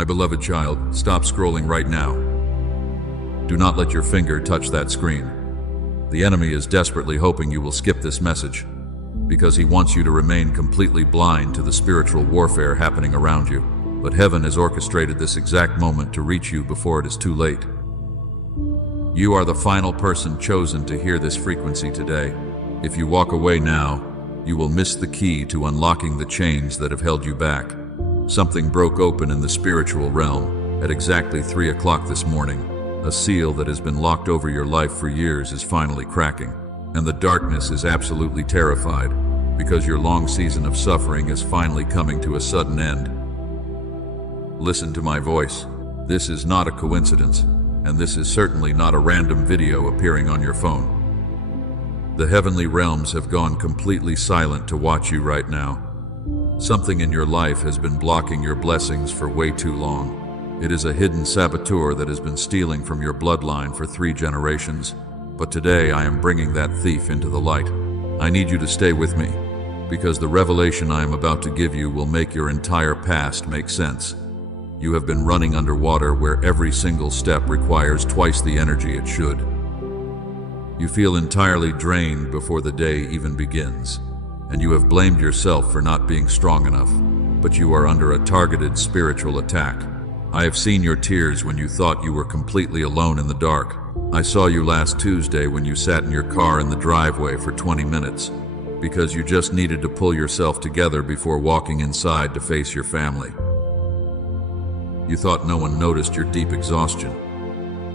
My beloved child, stop scrolling right now. Do not let your finger touch that screen. The enemy is desperately hoping you will skip this message, because he wants you to remain completely blind to the spiritual warfare happening around you. But heaven has orchestrated this exact moment to reach you before it is too late. You are the final person chosen to hear this frequency today. If you walk away now, you will miss the key to unlocking the chains that have held you back. Something broke open in the spiritual realm at exactly 3 o'clock this morning. A seal that has been locked over your life for years is finally cracking. And the darkness is absolutely terrified, because your long season of suffering is finally coming to a sudden end. Listen to my voice. This is not a coincidence, and this is certainly not a random video appearing on your phone. The heavenly realms have gone completely silent to watch you right now. Something in your life has been blocking your blessings for way too long. It is a hidden saboteur that has been stealing from your bloodline for 3 generations. But today I am bringing that thief into the light. I need you to stay with me, because the revelation I am about to give you will make your entire past make sense. You have been running underwater where every single step requires twice the energy it should. You feel entirely drained before the day even begins, and you have blamed yourself for not being strong enough, but you are under a targeted spiritual attack. I have seen your tears when you thought you were completely alone in the dark. I saw you last Tuesday when you sat in your car in the driveway for 20 minutes, because you just needed to pull yourself together before walking inside to face your family. You thought no one noticed your deep exhaustion.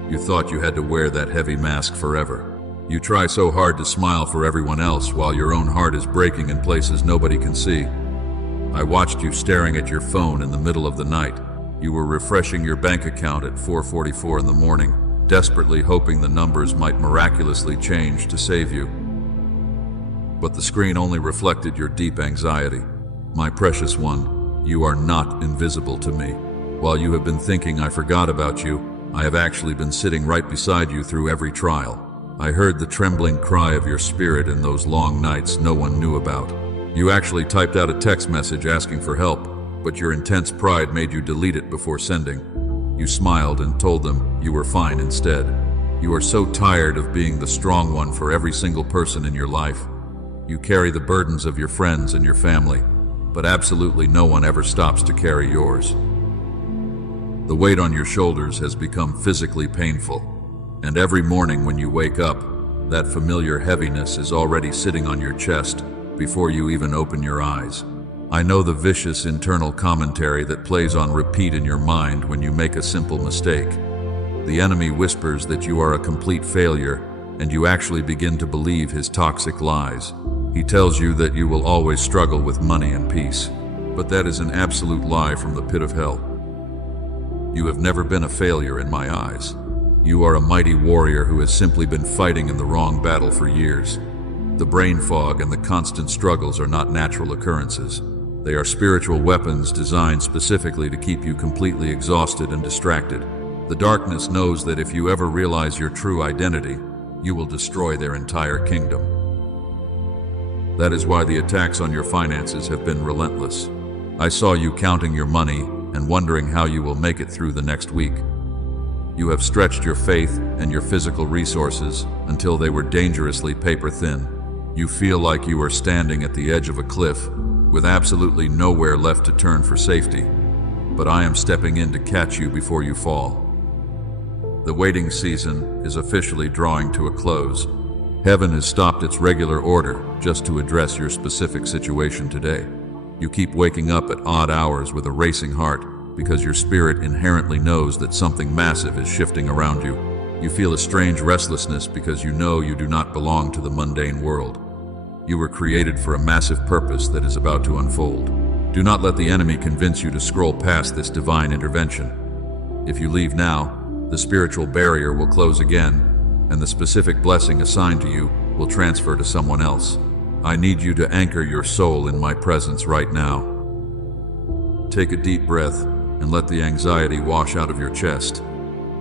You thought you had to wear that heavy mask forever. You try so hard to smile for everyone else while your own heart is breaking in places nobody can see. I watched you staring at your phone in the middle of the night. You were refreshing your bank account at 4:44 in the morning, desperately hoping the numbers might miraculously change to save you. But the screen only reflected your deep anxiety. My precious one, you are not invisible to me. While you have been thinking I forgot about you, I have actually been sitting right beside you through every trial. I heard the trembling cry of your spirit in those long nights no one knew about. You actually typed out a text message asking for help, but your intense pride made you delete it before sending. You smiled and told them you were fine instead. You are so tired of being the strong one for every single person in your life. You carry the burdens of your friends and your family, but absolutely no one ever stops to carry yours. The weight on your shoulders has become physically painful, and every morning when you wake up, that familiar heaviness is already sitting on your chest before you even open your eyes. I know the vicious internal commentary that plays on repeat in your mind when you make a simple mistake. The enemy whispers that you are a complete failure, and you actually begin to believe his toxic lies. He tells you that you will always struggle with money and peace, but that is an absolute lie from the pit of hell. You have never been a failure in my eyes. You are a mighty warrior who has simply been fighting in the wrong battle for years. The brain fog and the constant struggles are not natural occurrences. They are spiritual weapons designed specifically to keep you completely exhausted and distracted. The darkness knows that if you ever realize your true identity, you will destroy their entire kingdom. That is why the attacks on your finances have been relentless. I saw you counting your money and wondering how you will make it through the next week. You have stretched your faith and your physical resources until they were dangerously paper thin. You feel like you are standing at the edge of a cliff with absolutely nowhere left to turn for safety. But I am stepping in to catch you before you fall. The waiting season is officially drawing to a close. Heaven has stopped its regular order just to address your specific situation today. You keep waking up at odd hours with a racing heart because your spirit inherently knows that something massive is shifting around you. You feel a strange restlessness because you know you do not belong to the mundane world. You were created for a massive purpose that is about to unfold. Do not let the enemy convince you to scroll past this divine intervention. If you leave now, the spiritual barrier will close again, and the specific blessing assigned to you will transfer to someone else. I need you to anchor your soul in my presence right now. Take a deep breath and let the anxiety wash out of your chest.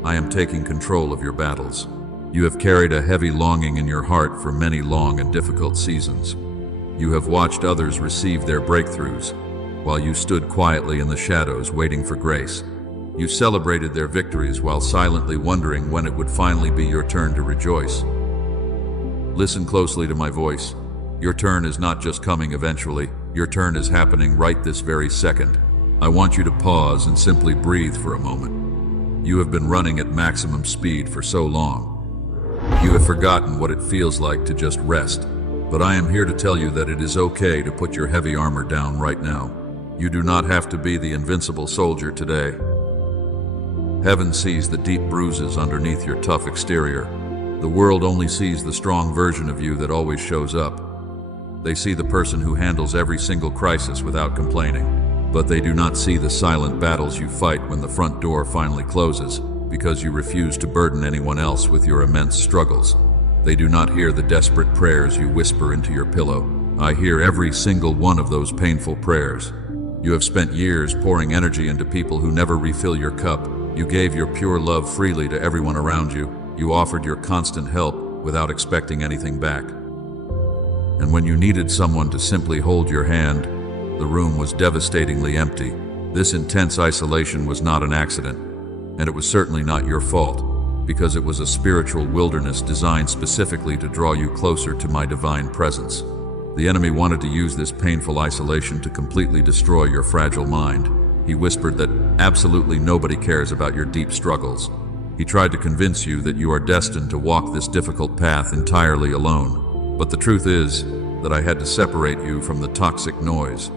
I am taking control of your battles. You have carried a heavy longing in your heart for many long and difficult seasons. You have watched others receive their breakthroughs, while you stood quietly in the shadows waiting for grace. You celebrated their victories while silently wondering when it would finally be your turn to rejoice. Listen closely to my voice. Your turn is not just coming eventually, your turn is happening right this very second. I want you to pause and simply breathe for a moment. You have been running at maximum speed for so long. You have forgotten what it feels like to just rest. But I am here to tell you that it is okay to put your heavy armor down right now. You do not have to be the invincible soldier today. Heaven sees the deep bruises underneath your tough exterior. The world only sees the strong version of you that always shows up. They see the person who handles every single crisis without complaining. But they do not see the silent battles you fight when the front door finally closes, because you refuse to burden anyone else with your immense struggles. They do not hear the desperate prayers you whisper into your pillow. I hear every single one of those painful prayers. You have spent years pouring energy into people who never refill your cup. You gave your pure love freely to everyone around you. You offered your constant help without expecting anything back. And when you needed someone to simply hold your hand, the room was devastatingly empty. This intense isolation was not an accident, and it was certainly not your fault, because it was a spiritual wilderness designed specifically to draw you closer to my divine presence. The enemy wanted to use this painful isolation to completely destroy your fragile mind. He whispered that absolutely nobody cares about your deep struggles. He tried to convince you that you are destined to walk this difficult path entirely alone. But the truth is that I had to separate you from the toxic noise.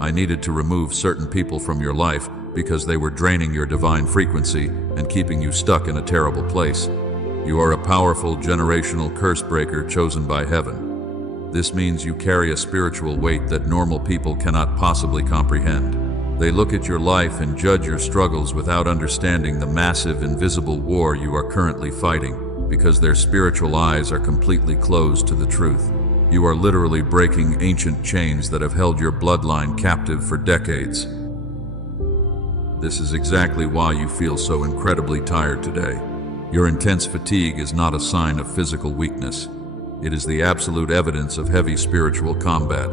I needed to remove certain people from your life because they were draining your divine frequency and keeping you stuck in a terrible place. You are a powerful generational curse breaker chosen by heaven. This means you carry a spiritual weight that normal people cannot possibly comprehend. They look at your life and judge your struggles without understanding the massive invisible war you are currently fighting, because their spiritual eyes are completely closed to the truth. You are literally breaking ancient chains that have held your bloodline captive for decades. This is exactly why you feel so incredibly tired today. Your intense fatigue is not a sign of physical weakness. It is the absolute evidence of heavy spiritual combat.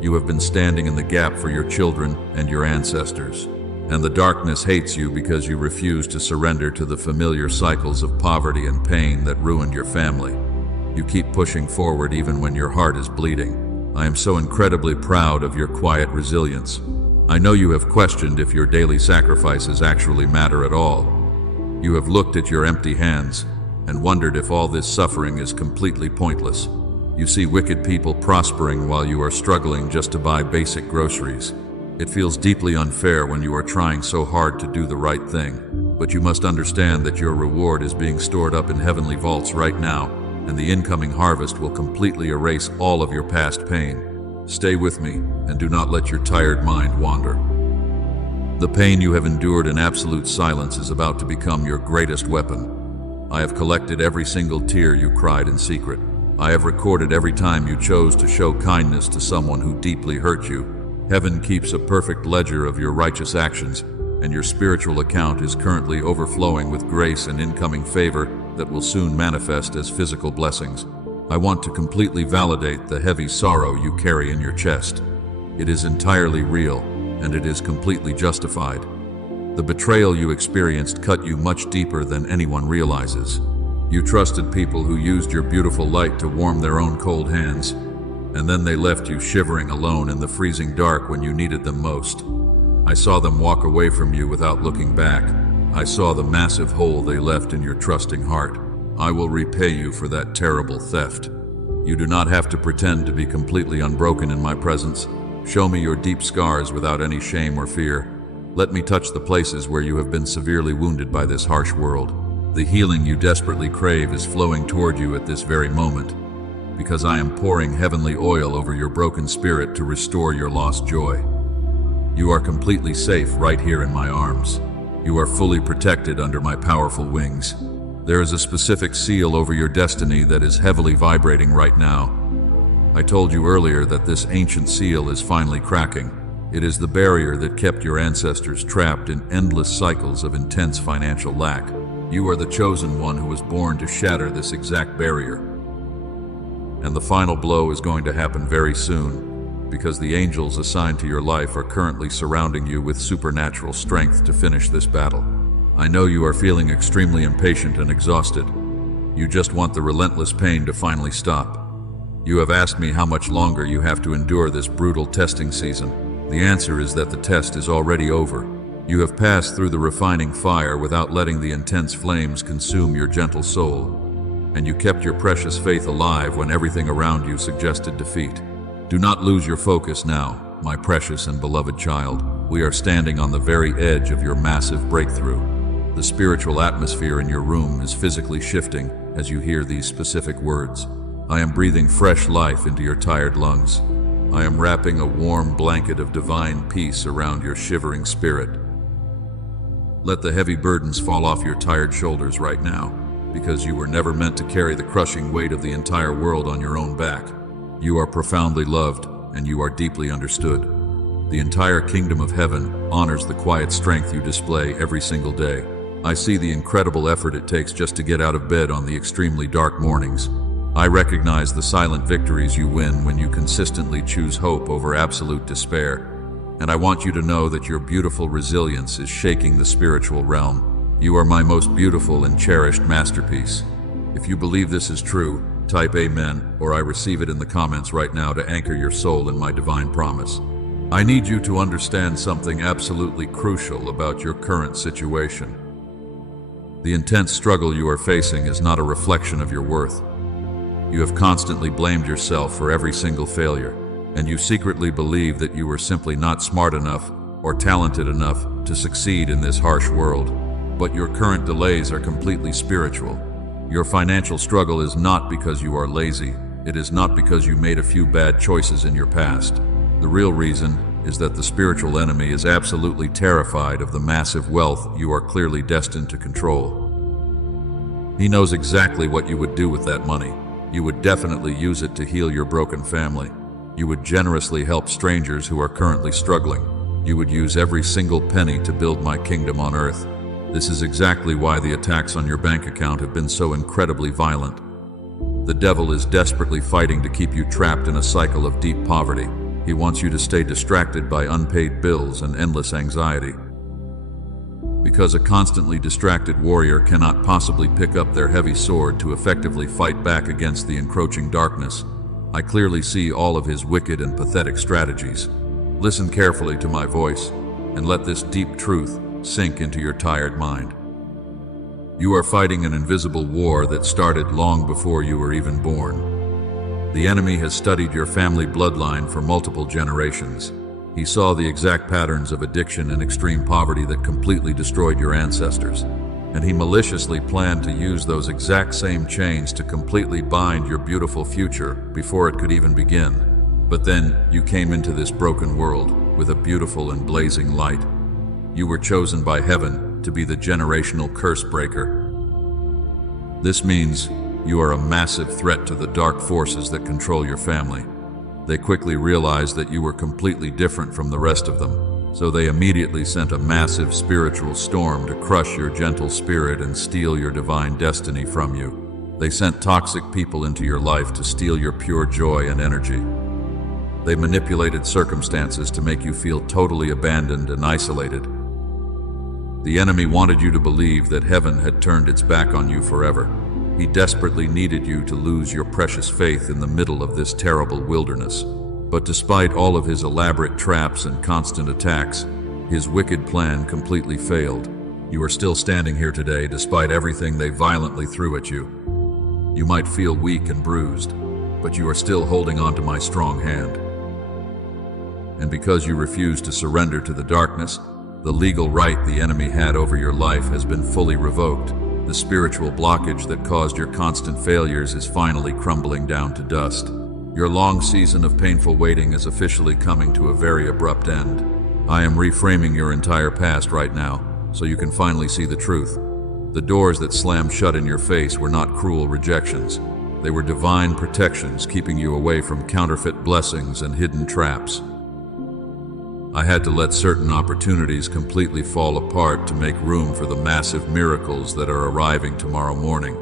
You have been standing in the gap for your children and your ancestors. And the darkness hates you because you refuse to surrender to the familiar cycles of poverty and pain that ruined your family. You keep pushing forward even when your heart is bleeding. I am so incredibly proud of your quiet resilience. I know you have questioned if your daily sacrifices actually matter at all. You have looked at your empty hands and wondered if all this suffering is completely pointless. You see wicked people prospering while you are struggling just to buy basic groceries. It feels deeply unfair when you are trying so hard to do the right thing. But you must understand that your reward is being stored up in heavenly vaults right now, and the incoming harvest will completely erase all of your past pain. Stay with me, and do not let your tired mind wander. The pain you have endured in absolute silence is about to become your greatest weapon. I have collected every single tear you cried in secret. I have recorded every time you chose to show kindness to someone who deeply hurt you. Heaven keeps a perfect ledger of your righteous actions, and your spiritual account is currently overflowing with grace and incoming favor that will soon manifest as physical blessings. I want to completely validate the heavy sorrow you carry in your chest. It is entirely real, and it is completely justified. The betrayal you experienced cut you much deeper than anyone realizes. You trusted people who used your beautiful light to warm their own cold hands, and then they left you shivering alone in the freezing dark when you needed them most. I saw them walk away from you without looking back. I saw the massive hole they left in your trusting heart. I will repay you for that terrible theft. You do not have to pretend to be completely unbroken in my presence. Show me your deep scars without any shame or fear. Let me touch the places where you have been severely wounded by this harsh world. The healing you desperately crave is flowing toward you at this very moment, because I am pouring heavenly oil over your broken spirit to restore your lost joy. You are completely safe right here in my arms. You are fully protected under my powerful wings. There is a specific seal over your destiny that is heavily vibrating right now. I told you earlier that this ancient seal is finally cracking. It is the barrier that kept your ancestors trapped in endless cycles of intense financial lack. You are the chosen one who was born to shatter this exact barrier. And the final blow is going to happen very soon, because the angels assigned to your life are currently surrounding you with supernatural strength to finish this battle. I know you are feeling extremely impatient and exhausted. You just want the relentless pain to finally stop. You have asked me how much longer you have to endure this brutal testing season. The answer is that the test is already over. You have passed through the refining fire without letting the intense flames consume your gentle soul, and you kept your precious faith alive when everything around you suggested defeat. Do not lose your focus now, my precious and beloved child. We are standing on the very edge of your massive breakthrough. The spiritual atmosphere in your room is physically shifting as you hear these specific words. I am breathing fresh life into your tired lungs. I am wrapping a warm blanket of divine peace around your shivering spirit. Let the heavy burdens fall off your tired shoulders right now, because you were never meant to carry the crushing weight of the entire world on your own back. You are profoundly loved, and you are deeply understood. The entire kingdom of heaven honors the quiet strength you display every single day. I see the incredible effort it takes just to get out of bed on the extremely dark mornings. I recognize the silent victories you win when you consistently choose hope over absolute despair. And I want you to know that your beautiful resilience is shaking the spiritual realm. You are my most beautiful and cherished masterpiece. If you believe this is true, type Amen, or I receive it in the comments right now to anchor your soul in my divine promise. I need you to understand something absolutely crucial about your current situation. The intense struggle you are facing is not a reflection of your worth. You have constantly blamed yourself for every single failure, and you secretly believe that you were simply not smart enough or talented enough to succeed in this harsh world. But your current delays are completely spiritual. Your financial struggle is not because you are lazy. It is not because you made a few bad choices in your past. The real reason is that the spiritual enemy is absolutely terrified of the massive wealth you are clearly destined to control. He knows exactly what you would do with that money. You would definitely use it to heal your broken family. You would generously help strangers who are currently struggling. You would use every single penny to build my kingdom on earth. This is exactly why the attacks on your bank account have been so incredibly violent. The devil is desperately fighting to keep you trapped in a cycle of deep poverty. He wants you to stay distracted by unpaid bills and endless anxiety. Because a constantly distracted warrior cannot possibly pick up their heavy sword to effectively fight back against the encroaching darkness, I clearly see all of his wicked and pathetic strategies. Listen carefully to my voice, and let this deep truth sink into your tired mind. You are fighting an invisible war that started long before you were even born. The enemy has studied your family bloodline for multiple generations. He saw the exact patterns of addiction and extreme poverty that completely destroyed your ancestors, and he maliciously planned to use those exact same chains to completely bind your beautiful future before it could even begin. But then you came into this broken world with a beautiful and blazing light. You were chosen by heaven to be the generational curse breaker. This means you are a massive threat to the dark forces that control your family. They quickly realized that you were completely different from the rest of them, so they immediately sent a massive spiritual storm to crush your gentle spirit and steal your divine destiny from you. They sent toxic people into your life to steal your pure joy and energy. They manipulated circumstances to make you feel totally abandoned and isolated. The enemy wanted you to believe that heaven had turned its back on you forever. He desperately needed you to lose your precious faith in the middle of this terrible wilderness. But despite all of his elaborate traps and constant attacks, his wicked plan completely failed. You are still standing here today despite everything they violently threw at you. You might feel weak and bruised, but you are still holding on to my strong hand. And because you refuse to surrender to the darkness, the legal right the enemy had over your life has been fully revoked. The spiritual blockage that caused your constant failures is finally crumbling down to dust. Your long season of painful waiting is officially coming to a very abrupt end. I am reframing your entire past right now, so you can finally see the truth. The doors that slammed shut in your face were not cruel rejections. They were divine protections keeping you away from counterfeit blessings and hidden traps. I had to let certain opportunities completely fall apart to make room for the massive miracles that are arriving tomorrow morning.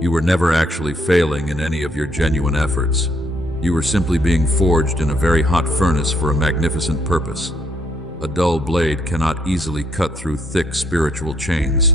You were never actually failing in any of your genuine efforts. You were simply being forged in a very hot furnace for a magnificent purpose. A dull blade cannot easily cut through thick spiritual chains,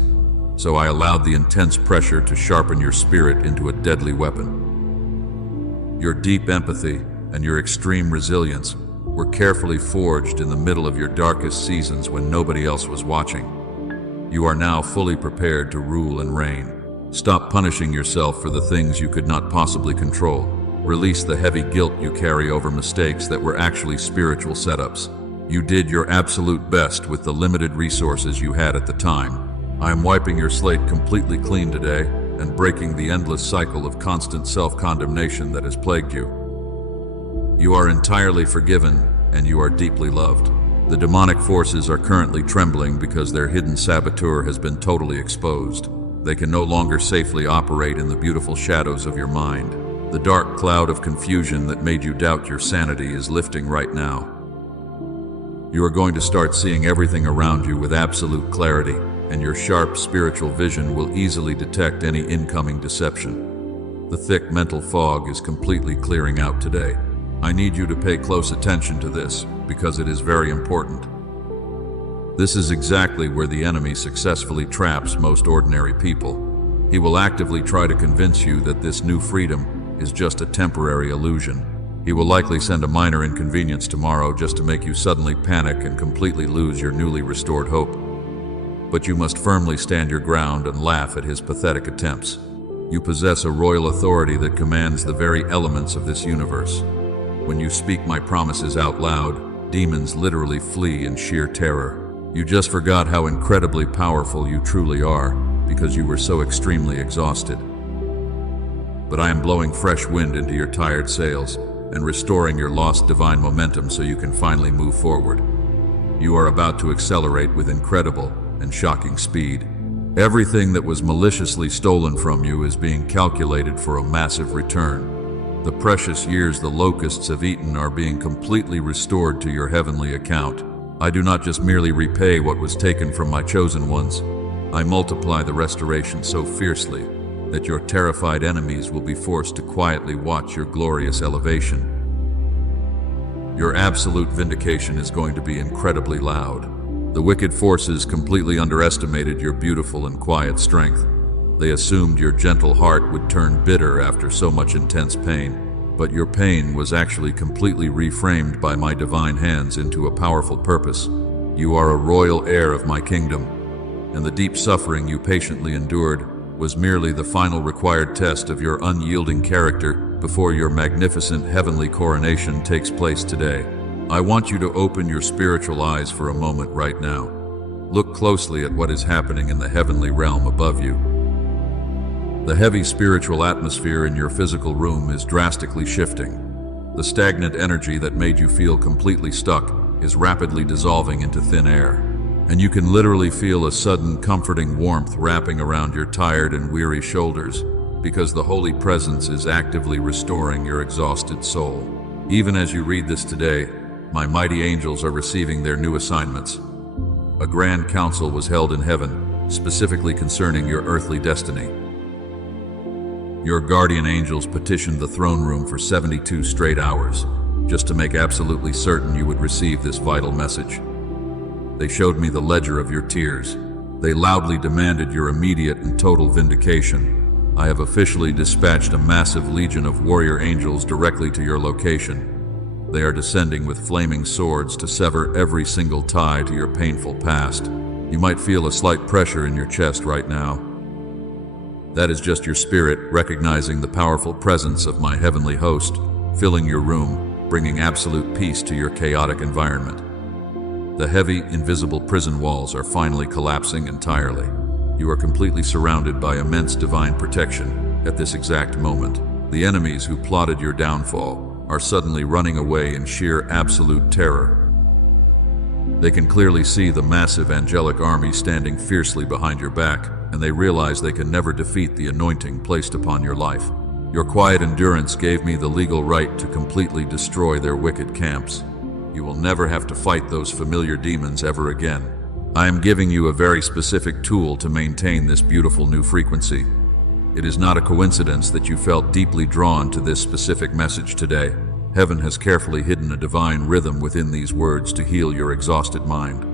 so I allowed the intense pressure to sharpen your spirit into a deadly weapon. Your deep empathy and your extreme resilience were carefully forged in the middle of your darkest seasons when nobody else was watching. You are now fully prepared to rule and reign. Stop punishing yourself for the things you could not possibly control. Release the heavy guilt you carry over mistakes that were actually spiritual setups. You did your absolute best with the limited resources you had at the time. I am wiping your slate completely clean today and breaking the endless cycle of constant self-condemnation that has plagued you. You are entirely forgiven and you are deeply loved. The demonic forces are currently trembling because their hidden saboteur has been totally exposed. They can no longer safely operate in the beautiful shadows of your mind. The dark cloud of confusion that made you doubt your sanity is lifting right now. You are going to start seeing everything around you with absolute clarity, and your sharp spiritual vision will easily detect any incoming deception. The thick mental fog is completely clearing out today. I need you to pay close attention to this, because it is very important. This is exactly where the enemy successfully traps most ordinary people. He will actively try to convince you that this new freedom is just a temporary illusion. He will likely send a minor inconvenience tomorrow just to make you suddenly panic and completely lose your newly restored hope. But you must firmly stand your ground and laugh at his pathetic attempts. You possess a royal authority that commands the very elements of this universe. When you speak my promises out loud, demons literally flee in sheer terror. You just forgot how incredibly powerful you truly are because you were so extremely exhausted. But I am blowing fresh wind into your tired sails and restoring your lost divine momentum so you can finally move forward. You are about to accelerate with incredible and shocking speed. Everything that was maliciously stolen from you is being calculated for a massive return. The precious years the locusts have eaten are being completely restored to your heavenly account. I do not just merely repay what was taken from my chosen ones. I multiply the restoration so fiercely that your terrified enemies will be forced to quietly watch your glorious elevation. Your absolute vindication is going to be incredibly loud. The wicked forces completely underestimated your beautiful and quiet strength. They assumed your gentle heart would turn bitter after so much intense pain, but your pain was actually completely reframed by my divine hands into a powerful purpose. You are a royal heir of my kingdom, and the deep suffering you patiently endured was merely the final required test of your unyielding character before your magnificent heavenly coronation takes place today. I want you to open your spiritual eyes for a moment right now. Look closely at what is happening in the heavenly realm above you. The heavy spiritual atmosphere in your physical room is drastically shifting. The stagnant energy that made you feel completely stuck is rapidly dissolving into thin air, and you can literally feel a sudden comforting warmth wrapping around your tired and weary shoulders because the Holy Presence is actively restoring your exhausted soul. Even as you read this today, my mighty angels are receiving their new assignments. A grand council was held in heaven, specifically concerning your earthly destiny. Your guardian angels petitioned the throne room for 72 straight hours, just to make absolutely certain you would receive this vital message. They showed me the ledger of your tears. They loudly demanded your immediate and total vindication. I have officially dispatched a massive legion of warrior angels directly to your location. They are descending with flaming swords to sever every single tie to your painful past. You might feel a slight pressure in your chest right now. That is just your spirit recognizing the powerful presence of my heavenly host, filling your room, bringing absolute peace to your chaotic environment. The heavy, invisible prison walls are finally collapsing entirely. You are completely surrounded by immense divine protection at this exact moment. The enemies who plotted your downfall are suddenly running away in sheer absolute terror. They can clearly see the massive angelic army standing fiercely behind your back, and they realize they can never defeat the anointing placed upon your life. Your quiet endurance gave me the legal right to completely destroy their wicked camps. You will never have to fight those familiar demons ever again. I am giving you a very specific tool to maintain this beautiful new frequency. It is not a coincidence that you felt deeply drawn to this specific message today. Heaven has carefully hidden a divine rhythm within these words to heal your exhausted mind.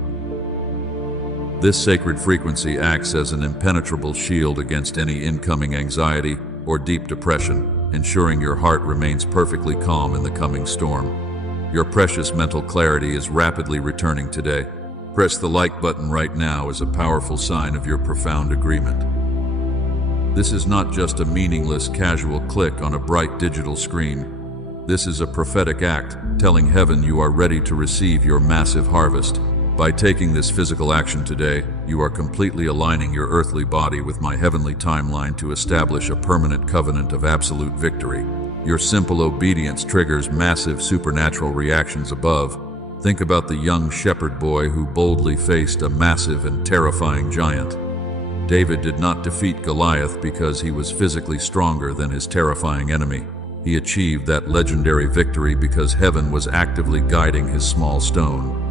This sacred frequency acts as an impenetrable shield against any incoming anxiety or deep depression, ensuring your heart remains perfectly calm in the coming storm. Your precious mental clarity is rapidly returning today. Press the like button right now as a powerful sign of your profound agreement. This is not just a meaningless casual click on a bright digital screen. This is a prophetic act telling heaven you are ready to receive your massive harvest. By taking this physical action today, you are completely aligning your earthly body with my heavenly timeline to establish a permanent covenant of absolute victory. Your simple obedience triggers massive supernatural reactions above. Think about the young shepherd boy who boldly faced a massive and terrifying giant. David did not defeat Goliath because he was physically stronger than his terrifying enemy. He achieved that legendary victory because heaven was actively guiding his small stone.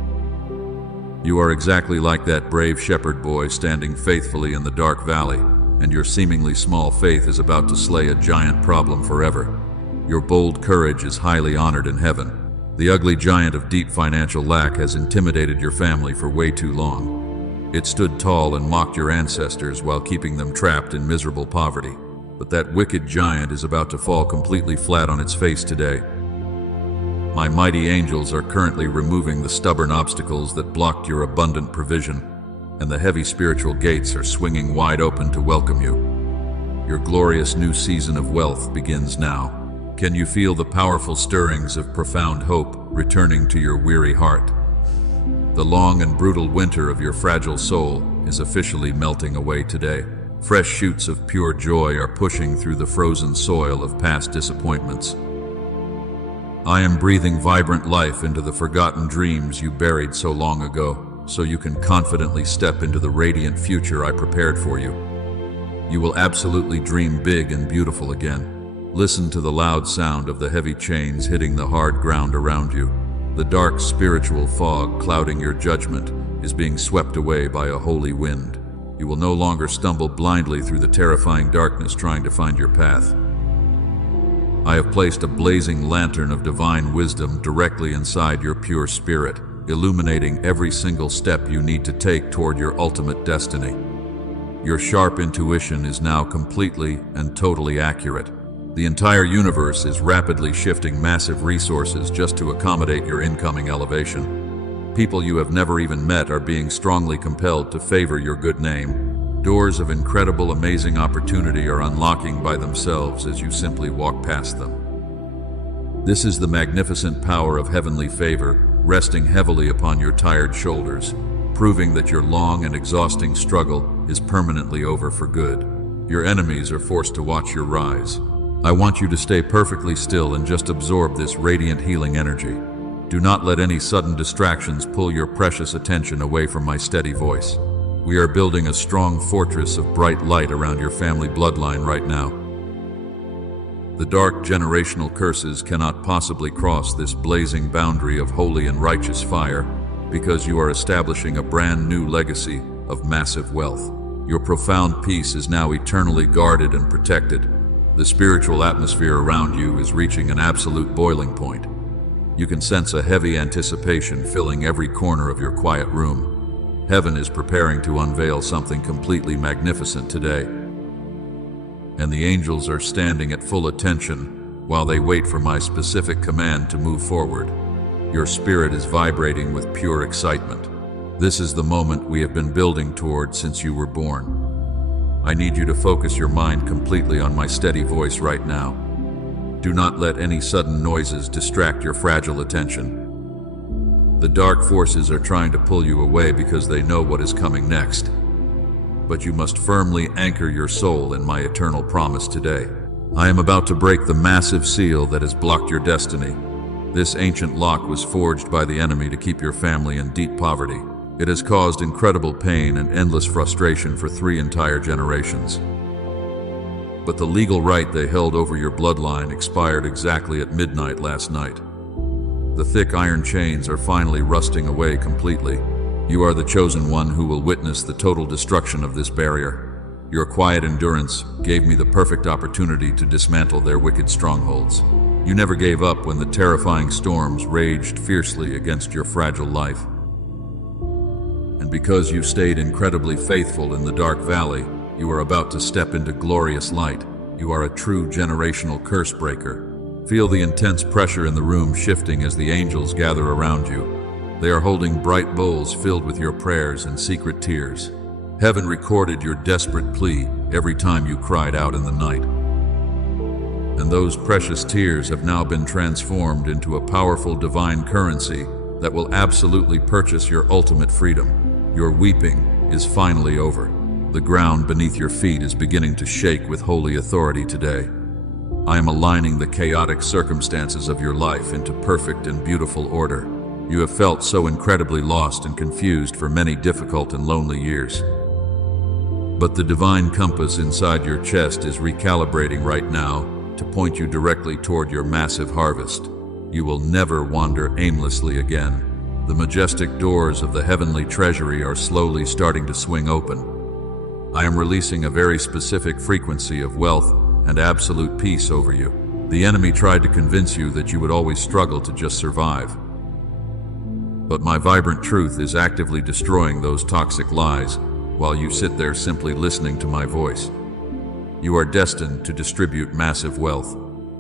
You are exactly like that brave shepherd boy standing faithfully in the dark valley, and your seemingly small faith is about to slay a giant problem forever. Your bold courage is highly honored in heaven. The ugly giant of deep financial lack has intimidated your family for way too long. It stood tall and mocked your ancestors while keeping them trapped in miserable poverty. But that wicked giant is about to fall completely flat on its face today. My mighty angels are currently removing the stubborn obstacles that blocked your abundant provision, and the heavy spiritual gates are swinging wide open to welcome you. Your glorious new season of wealth begins now. Can you feel the powerful stirrings of profound hope returning to your weary heart? The long and brutal winter of your fragile soul is officially melting away today. Fresh shoots of pure joy are pushing through the frozen soil of past disappointments. I am breathing vibrant life into the forgotten dreams you buried so long ago, so you can confidently step into the radiant future I prepared for you. You will absolutely dream big and beautiful again. Listen to the loud sound of the heavy chains hitting the hard ground around you. The dark spiritual fog clouding your judgment is being swept away by a holy wind. You will no longer stumble blindly through the terrifying darkness trying to find your path. I have placed a blazing lantern of divine wisdom directly inside your pure spirit, illuminating every single step you need to take toward your ultimate destiny. Your sharp intuition is now completely and totally accurate. The entire universe is rapidly shifting massive resources just to accommodate your incoming elevation. People you have never even met are being strongly compelled to favor your good name. Doors of incredible, amazing opportunity are unlocking by themselves as you simply walk past them. This is the magnificent power of heavenly favor resting heavily upon your tired shoulders, proving that your long and exhausting struggle is permanently over for good. Your enemies are forced to watch your rise. I want you to stay perfectly still and just absorb this radiant healing energy. Do not let any sudden distractions pull your precious attention away from my steady voice. We are building a strong fortress of bright light around your family bloodline right now. The dark generational curses cannot possibly cross this blazing boundary of holy and righteous fire because you are establishing a brand new legacy of massive wealth. Your profound peace is now eternally guarded and protected. The spiritual atmosphere around you is reaching an absolute boiling point. You can sense a heavy anticipation filling every corner of your quiet room. Heaven is preparing to unveil something completely magnificent today. And the angels are standing at full attention while they wait for my specific command to move forward. Your spirit is vibrating with pure excitement. This is the moment we have been building toward since you were born. I need you to focus your mind completely on my steady voice right now. Do not let any sudden noises distract your fragile attention. The dark forces are trying to pull you away because they know what is coming next. But you must firmly anchor your soul in my eternal promise today. I am about to break the massive seal that has blocked your destiny. This ancient lock was forged by the enemy to keep your family in deep poverty. It has caused incredible pain and endless frustration for 3 entire generations. But the legal right they held over your bloodline expired exactly at midnight last night. The thick iron chains are finally rusting away completely. You are the chosen one who will witness the total destruction of this barrier. Your quiet endurance gave me the perfect opportunity to dismantle their wicked strongholds. You never gave up when the terrifying storms raged fiercely against your fragile life. And because you stayed incredibly faithful in the dark valley, you are about to step into glorious light. You are a true generational curse breaker. Feel the intense pressure in the room shifting as the angels gather around you. They are holding bright bowls filled with your prayers and secret tears. Heaven recorded your desperate plea every time you cried out in the night. And those precious tears have now been transformed into a powerful divine currency that will absolutely purchase your ultimate freedom. Your weeping is finally over. The ground beneath your feet is beginning to shake with holy authority today. I am aligning the chaotic circumstances of your life into perfect and beautiful order. You have felt so incredibly lost and confused for many difficult and lonely years. But the divine compass inside your chest is recalibrating right now to point you directly toward your massive harvest. You will never wander aimlessly again. The majestic doors of the heavenly treasury are slowly starting to swing open. I am releasing a very specific frequency of wealth and absolute peace over you. The enemy tried to convince you that you would always struggle to just survive. But my vibrant truth is actively destroying those toxic lies while you sit there simply listening to my voice. You are destined to distribute massive wealth.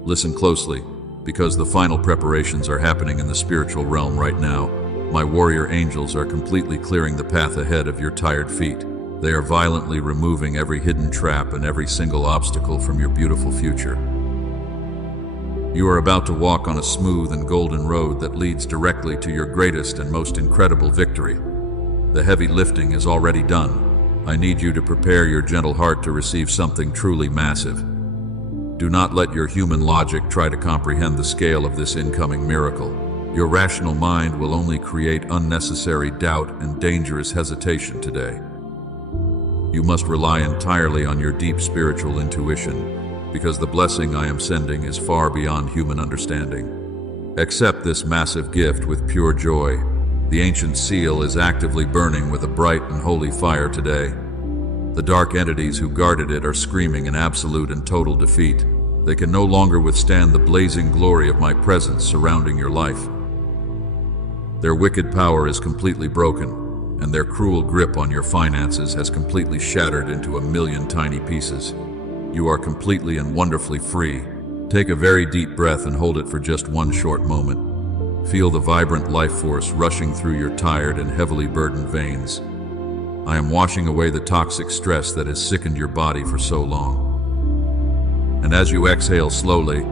Listen closely, because the final preparations are happening in the spiritual realm right now. My warrior angels are completely clearing the path ahead of your tired feet. They are violently removing every hidden trap and every single obstacle from your beautiful future. You are about to walk on a smooth and golden road that leads directly to your greatest and most incredible victory. The heavy lifting is already done. I need you to prepare your gentle heart to receive something truly massive. Do not let your human logic try to comprehend the scale of this incoming miracle. Your rational mind will only create unnecessary doubt and dangerous hesitation today. You must rely entirely on your deep spiritual intuition, because the blessing I am sending is far beyond human understanding. Accept this massive gift with pure joy. The ancient seal is actively burning with a bright and holy fire today. The dark entities who guarded it are screaming in absolute and total defeat. They can no longer withstand the blazing glory of my presence surrounding your life. Their wicked power is completely broken, and their cruel grip on your finances has completely shattered into a million tiny pieces. You are completely and wonderfully free. Take a very deep breath and hold it for just one short moment. Feel the vibrant life force rushing through your tired and heavily burdened veins. I am washing away the toxic stress that has sickened your body for so long. And as you exhale slowly,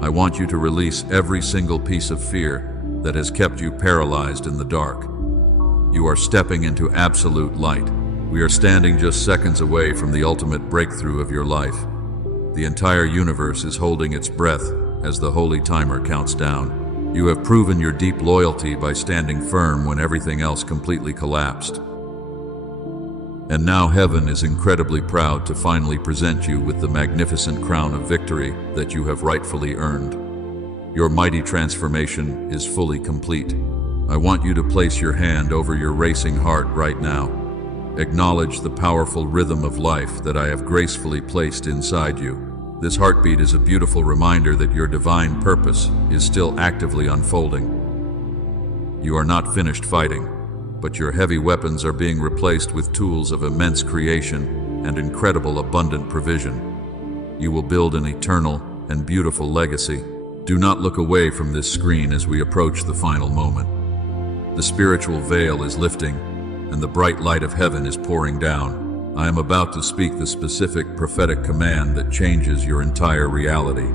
I want you to release every single piece of fear that has kept you paralyzed in the dark. You are stepping into absolute light. We are standing just seconds away from the ultimate breakthrough of your life. The entire universe is holding its breath as the holy timer counts down. You have proven your deep loyalty by standing firm when everything else completely collapsed. And now heaven is incredibly proud to finally present you with the magnificent crown of victory that you have rightfully earned. Your mighty transformation is fully complete. I want you to place your hand over your racing heart right now. Acknowledge the powerful rhythm of life that I have gracefully placed inside you. This heartbeat is a beautiful reminder that your divine purpose is still actively unfolding. You are not finished fighting, but your heavy weapons are being replaced with tools of immense creation and incredible abundant provision. You will build an eternal and beautiful legacy. Do not look away from this screen as we approach the final moment. The spiritual veil is lifting, and the bright light of heaven is pouring down. I am about to speak the specific prophetic command that changes your entire reality.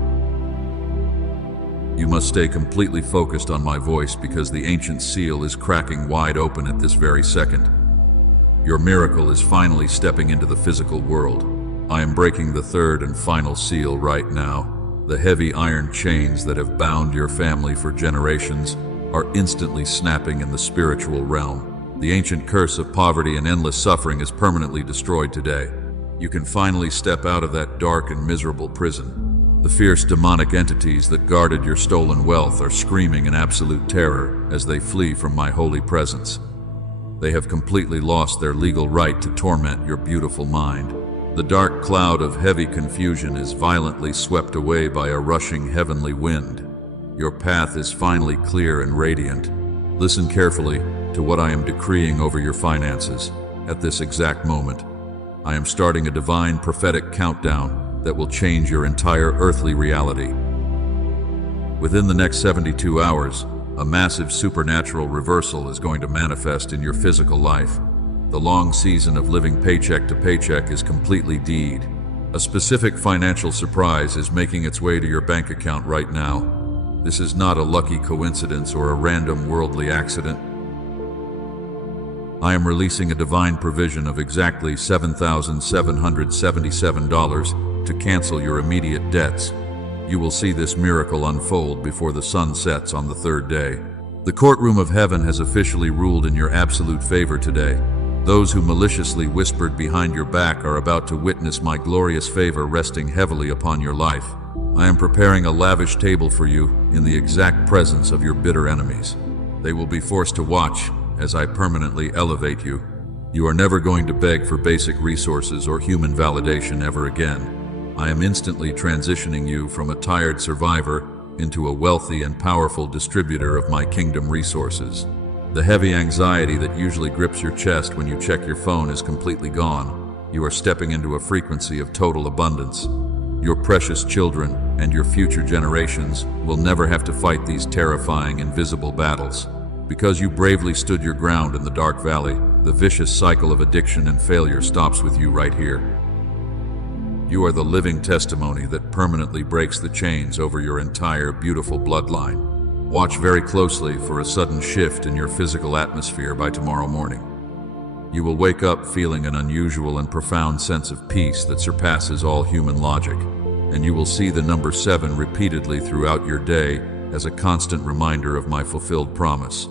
You must stay completely focused on my voice because the ancient seal is cracking wide open at this very second. Your miracle is finally stepping into the physical world. I am breaking the third and final seal right now. The heavy iron chains that have bound your family for generations are instantly snapping in the spiritual realm. The ancient curse of poverty and endless suffering is permanently destroyed today. You can finally step out of that dark and miserable prison. The fierce demonic entities that guarded your stolen wealth are screaming in absolute terror as they flee from my holy presence. They have completely lost their legal right to torment your beautiful mind. The dark cloud of heavy confusion is violently swept away by a rushing heavenly wind. Your path is finally clear and radiant. Listen carefully to what I am decreeing over your finances at this exact moment. I am starting a divine prophetic countdown that will change your entire earthly reality. Within the next 72 hours, a massive supernatural reversal is going to manifest in your physical life. The long season of living paycheck to paycheck is completely dead. A specific financial surprise is making its way to your bank account right now. This is not a lucky coincidence or a random worldly accident. I am releasing a divine provision of exactly $7,777 to cancel your immediate debts. You will see this miracle unfold before the sun sets on the third day. The courtroom of heaven has officially ruled in your absolute favor today. Those who maliciously whispered behind your back are about to witness my glorious favor resting heavily upon your life. I am preparing a lavish table for you in the exact presence of your bitter enemies. They will be forced to watch as I permanently elevate you. You are never going to beg for basic resources or human validation ever again. I am instantly transitioning you from a tired survivor into a wealthy and powerful distributor of my kingdom resources. The heavy anxiety that usually grips your chest when you check your phone is completely gone. You are stepping into a frequency of total abundance. Your precious children and your future generations will never have to fight these terrifying invisible battles. Because you bravely stood your ground in the dark valley, the vicious cycle of addiction and failure stops with you right here. You are the living testimony that permanently breaks the chains over your entire beautiful bloodline. Watch very closely for a sudden shift in your physical atmosphere by tomorrow morning. You will wake up feeling an unusual and profound sense of peace that surpasses all human logic, and you will see the number 7 repeatedly throughout your day as a constant reminder of my fulfilled promise.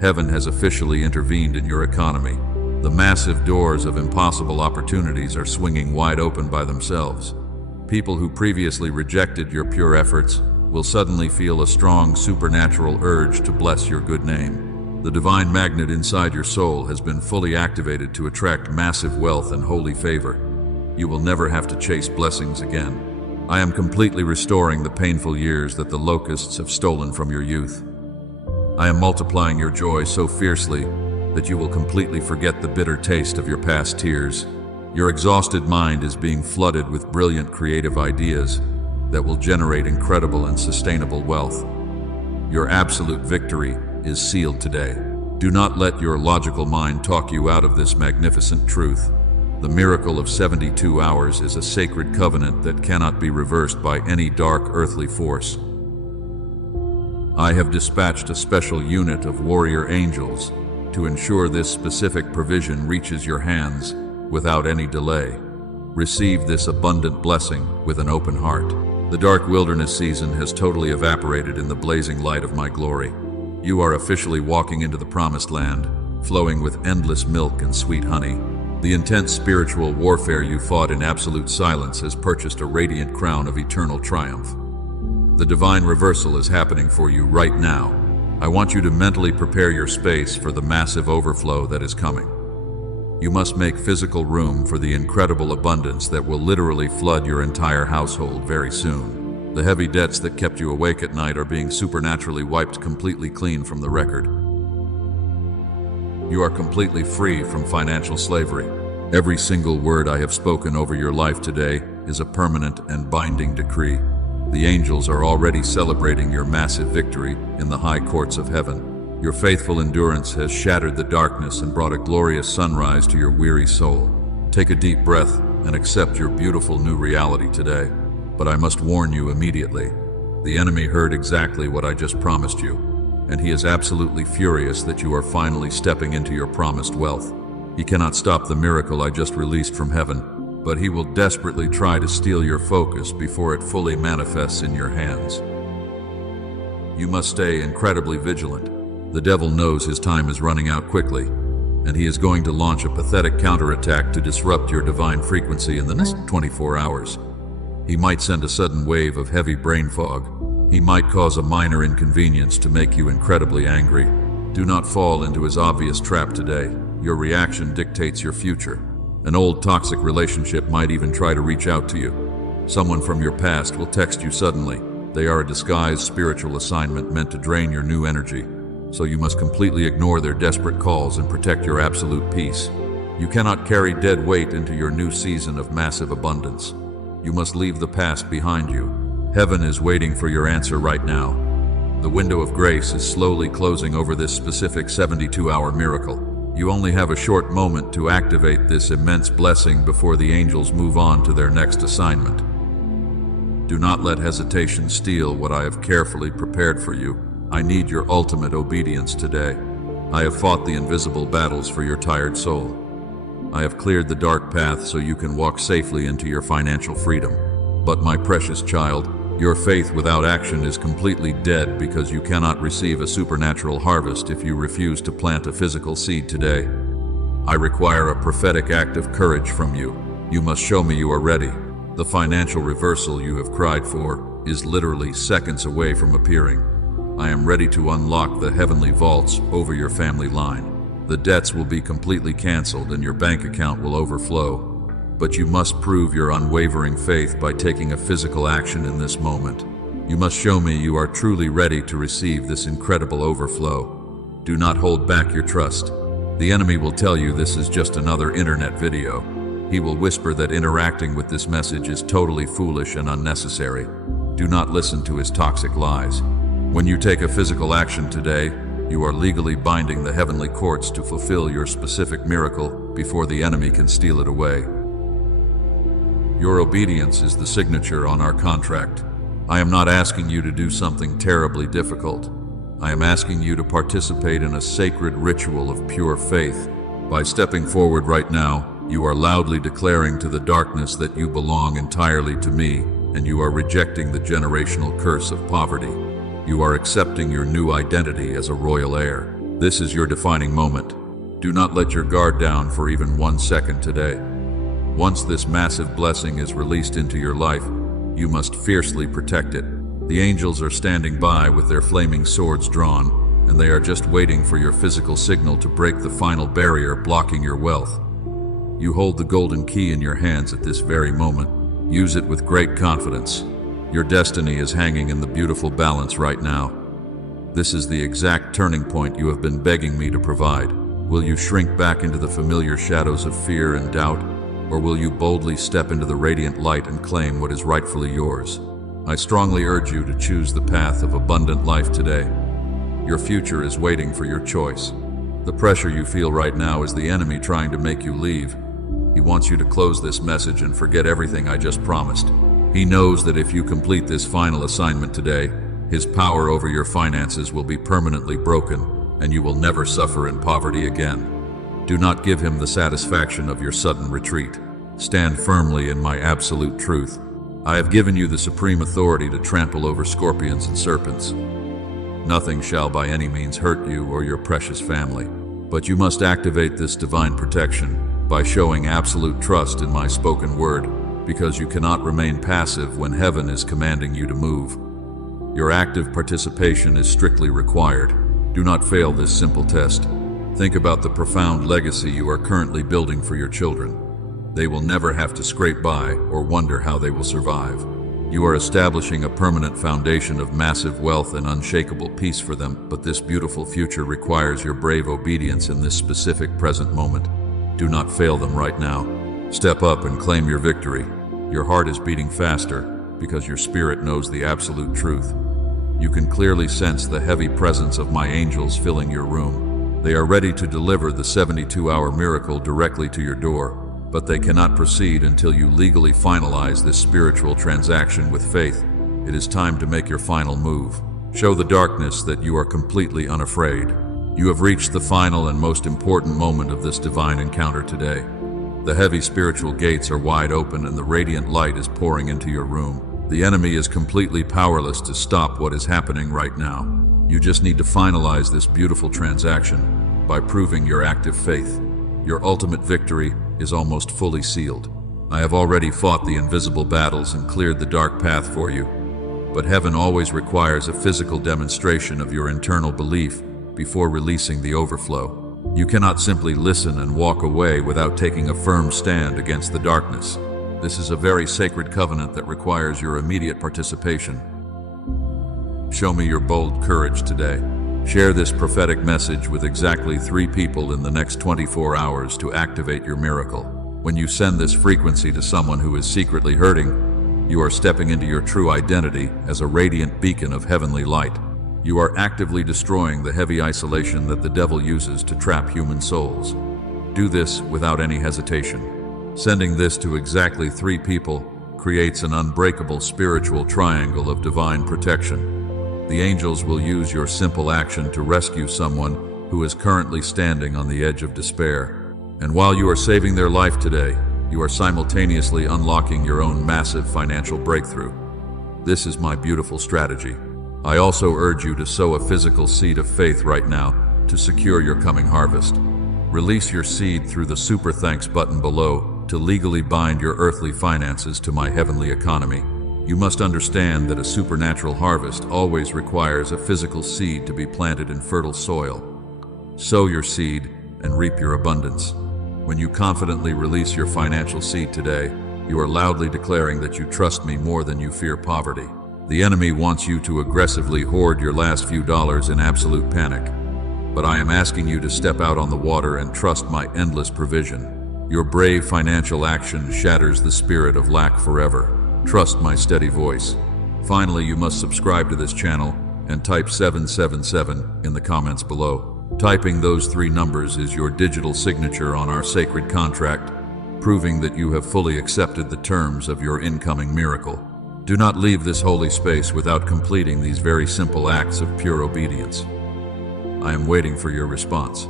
Heaven has officially intervened in your economy. The massive doors of impossible opportunities are swinging wide open by themselves. People who previously rejected your pure efforts will suddenly feel a strong supernatural urge to bless your good name. The divine magnet inside your soul has been fully activated to attract massive wealth and holy favor. You will never have to chase blessings again. I am completely restoring the painful years that the locusts have stolen from your youth. I am multiplying your joy so fiercely that you will completely forget the bitter taste of your past tears. Your exhausted mind is being flooded with brilliant creative ideas that will generate incredible and sustainable wealth. Your absolute victory is sealed today. Do not let your logical mind talk you out of this magnificent truth. The miracle of 72 hours is a sacred covenant that cannot be reversed by any dark earthly force. I have dispatched a special unit of warrior angels to ensure this specific provision reaches your hands without any delay. Receive this abundant blessing with an open heart. The dark wilderness season has totally evaporated in the blazing light of my glory. You are officially walking into the promised land, flowing with endless milk and sweet honey. The intense spiritual warfare you fought in absolute silence has purchased a radiant crown of eternal triumph. The divine reversal is happening for you right now. I want you to mentally prepare your space for the massive overflow that is coming. You must make physical room for the incredible abundance that will literally flood your entire household very soon. The heavy debts that kept you awake at night are being supernaturally wiped completely clean from the record. You are completely free from financial slavery. Every single word I have spoken over your life today is a permanent and binding decree. The angels are already celebrating your massive victory in the high courts of heaven. Your faithful endurance has shattered the darkness and brought a glorious sunrise to your weary soul. Take a deep breath and accept your beautiful new reality today. But I must warn you immediately. The enemy heard exactly what I just promised you, and he is absolutely furious that you are finally stepping into your promised wealth. He cannot stop the miracle I just released from heaven, but he will desperately try to steal your focus before it fully manifests in your hands. You must stay incredibly vigilant. The devil knows his time is running out quickly, and he is going to launch a pathetic counterattack to disrupt your divine frequency in the next 24 hours. He might send a sudden wave of heavy brain fog. He might cause a minor inconvenience to make you incredibly angry. Do not fall into his obvious trap today. Your reaction dictates your future. An old toxic relationship might even try to reach out to you. Someone from your past will text you suddenly. They are a disguised spiritual assignment meant to drain your new energy, so you must completely ignore their desperate calls and protect your absolute peace. You cannot carry dead weight into your new season of massive abundance. You must leave the past behind you. Heaven is waiting for your answer right now. The window of grace is slowly closing over this specific 72-hour miracle. You only have a short moment to activate this immense blessing before the angels move on to their next assignment. Do not let hesitation steal what I have carefully prepared for you. I need your ultimate obedience today. I have fought the invisible battles for your tired soul. I have cleared the dark path so you can walk safely into your financial freedom. But my precious child, your faith without action is completely dead because you cannot receive a supernatural harvest if you refuse to plant a physical seed today. I require a prophetic act of courage from you. You must show me you are ready. The financial reversal you have cried for is literally seconds away from appearing. I am ready to unlock the heavenly vaults over your family line. The debts will be completely canceled and your bank account will overflow. But you must prove your unwavering faith by taking a physical action in this moment. You must show me you are truly ready to receive this incredible overflow. Do not hold back your trust. The enemy will tell you this is just another internet video. He will whisper that interacting with this message is totally foolish and unnecessary. Do not listen to his toxic lies. When you take a physical action today, you are legally binding the heavenly courts to fulfill your specific miracle before the enemy can steal it away. Your obedience is the signature on our contract. I am not asking you to do something terribly difficult. I am asking you to participate in a sacred ritual of pure faith. By stepping forward right now, you are loudly declaring to the darkness that you belong entirely to me, and you are rejecting the generational curse of poverty. You are accepting your new identity as a royal heir. This is your defining moment. Do not let your guard down for even 1 second today. Once this massive blessing is released into your life, you must fiercely protect it. The angels are standing by with their flaming swords drawn, and they are just waiting for your physical signal to break the final barrier blocking your wealth. You hold the golden key in your hands at this very moment. Use it with great confidence. Your destiny is hanging in the beautiful balance right now. This is the exact turning point you have been begging me to provide. Will you shrink back into the familiar shadows of fear and doubt? Or will you boldly step into the radiant light and claim what is rightfully yours? I strongly urge you to choose the path of abundant life today. Your future is waiting for your choice. The pressure you feel right now is the enemy trying to make you leave. He wants you to close this message and forget everything I just promised. He knows that if you complete this final assignment today, his power over your finances will be permanently broken, and you will never suffer in poverty again. Do not give him the satisfaction of your sudden retreat. Stand firmly in my absolute truth. I have given you the supreme authority to trample over scorpions and serpents. Nothing shall by any means hurt you or your precious family. But you must activate this divine protection by showing absolute trust in my spoken word, because you cannot remain passive when heaven is commanding you to move. Your active participation is strictly required. Do not fail this simple test. Think about the profound legacy you are currently building for your children. They will never have to scrape by or wonder how they will survive. You are establishing a permanent foundation of massive wealth and unshakable peace for them, but this beautiful future requires your brave obedience in this specific present moment. Do not fail them right now. Step up and claim your victory. Your heart is beating faster because your spirit knows the absolute truth. You can clearly sense the heavy presence of my angels filling your room. They are ready to deliver the 72-hour miracle directly to your door, but they cannot proceed until you legally finalize this spiritual transaction with faith. It is time to make your final move. Show the darkness that you are completely unafraid. You have reached the final and most important moment of this divine encounter today. The heavy spiritual gates are wide open and the radiant light is pouring into your room. The enemy is completely powerless to stop what is happening right now. You just need to finalize this beautiful transaction by proving your active faith. Your ultimate victory is almost fully sealed. I have already fought the invisible battles and cleared the dark path for you. But heaven always requires a physical demonstration of your internal belief before releasing the overflow. You cannot simply listen and walk away without taking a firm stand against the darkness. This is a very sacred covenant that requires your immediate participation. Show me your bold courage today. Share this prophetic message with exactly 3 people in the next 24 hours to activate your miracle. When you send this frequency to someone who is secretly hurting, you are stepping into your true identity as a radiant beacon of heavenly light. You are actively destroying the heavy isolation that the devil uses to trap human souls. Do this without any hesitation. Sending this to exactly 3 people creates an unbreakable spiritual triangle of divine protection. The angels will use your simple action to rescue someone who is currently standing on the edge of despair. And while you are saving their life today, you are simultaneously unlocking your own massive financial breakthrough. This is my beautiful strategy. I also urge you to sow a physical seed of faith right now to secure your coming harvest. Release your seed through the Super Thanks button below to legally bind your earthly finances to my heavenly economy. You must understand that a supernatural harvest always requires a physical seed to be planted in fertile soil. Sow your seed and reap your abundance. When you confidently release your financial seed today, you are loudly declaring that you trust me more than you fear poverty. The enemy wants you to aggressively hoard your last few dollars in absolute panic. But I am asking you to step out on the water and trust my endless provision. Your brave financial action shatters the spirit of lack forever. Trust my steady voice. Finally, you must subscribe to this channel and type 777 in the comments below. Typing those 3 numbers is your digital signature on our sacred contract, proving that you have fully accepted the terms of your incoming miracle. Do not leave this holy space without completing these very simple acts of pure obedience. I am waiting for your response.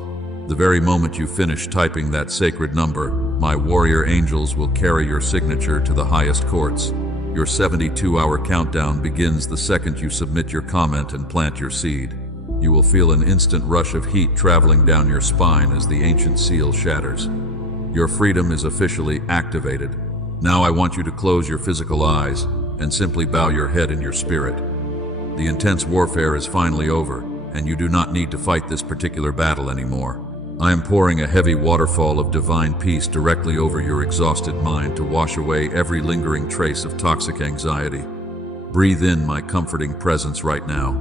The very moment you finish typing that sacred number, my warrior angels will carry your signature to the highest courts. Your 72-hour countdown begins the second you submit your comment and plant your seed. You will feel an instant rush of heat traveling down your spine as the ancient seal shatters. Your freedom is officially activated. Now I want you to close your physical eyes and simply bow your head in your spirit. The intense warfare is finally over, and you do not need to fight this particular battle anymore. I am pouring a heavy waterfall of divine peace directly over your exhausted mind to wash away every lingering trace of toxic anxiety. Breathe in my comforting presence right now.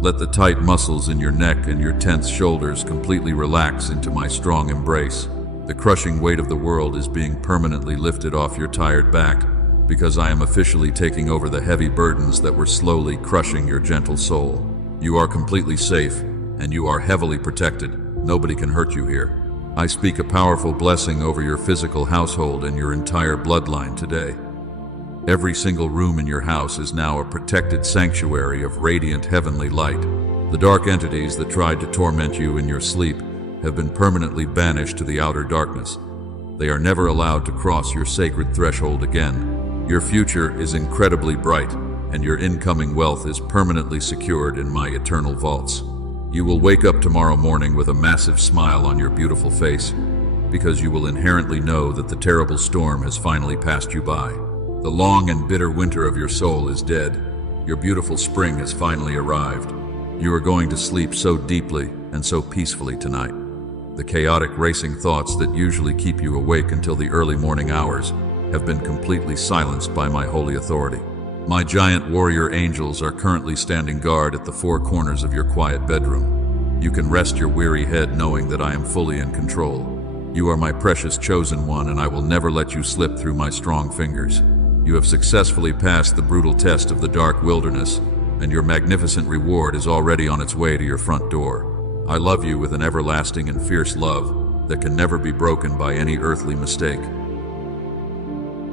Let the tight muscles in your neck and your tense shoulders completely relax into my strong embrace. The crushing weight of the world is being permanently lifted off your tired back, because I am officially taking over the heavy burdens that were slowly crushing your gentle soul. You are completely safe, and you are heavily protected. Nobody can hurt you here. I speak a powerful blessing over your physical household and your entire bloodline today. Every single room in your house is now a protected sanctuary of radiant heavenly light. The dark entities that tried to torment you in your sleep have been permanently banished to the outer darkness. They are never allowed to cross your sacred threshold again. Your future is incredibly bright, and your incoming wealth is permanently secured in my eternal vaults. You will wake up tomorrow morning with a massive smile on your beautiful face, because you will inherently know that the terrible storm has finally passed you by. The long and bitter winter of your soul is dead. Your beautiful spring has finally arrived. You are going to sleep so deeply and so peacefully tonight. The chaotic racing thoughts that usually keep you awake until the early morning hours have been completely silenced by my holy authority. My giant warrior angels are currently standing guard at the 4 corners of your quiet bedroom. You can rest your weary head knowing that I am fully in control. You are my precious chosen one, and I will never let you slip through my strong fingers. You have successfully passed the brutal test of the dark wilderness, and your magnificent reward is already on its way to your front door. I love you with an everlasting and fierce love that can never be broken by any earthly mistake.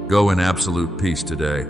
Go in absolute peace today,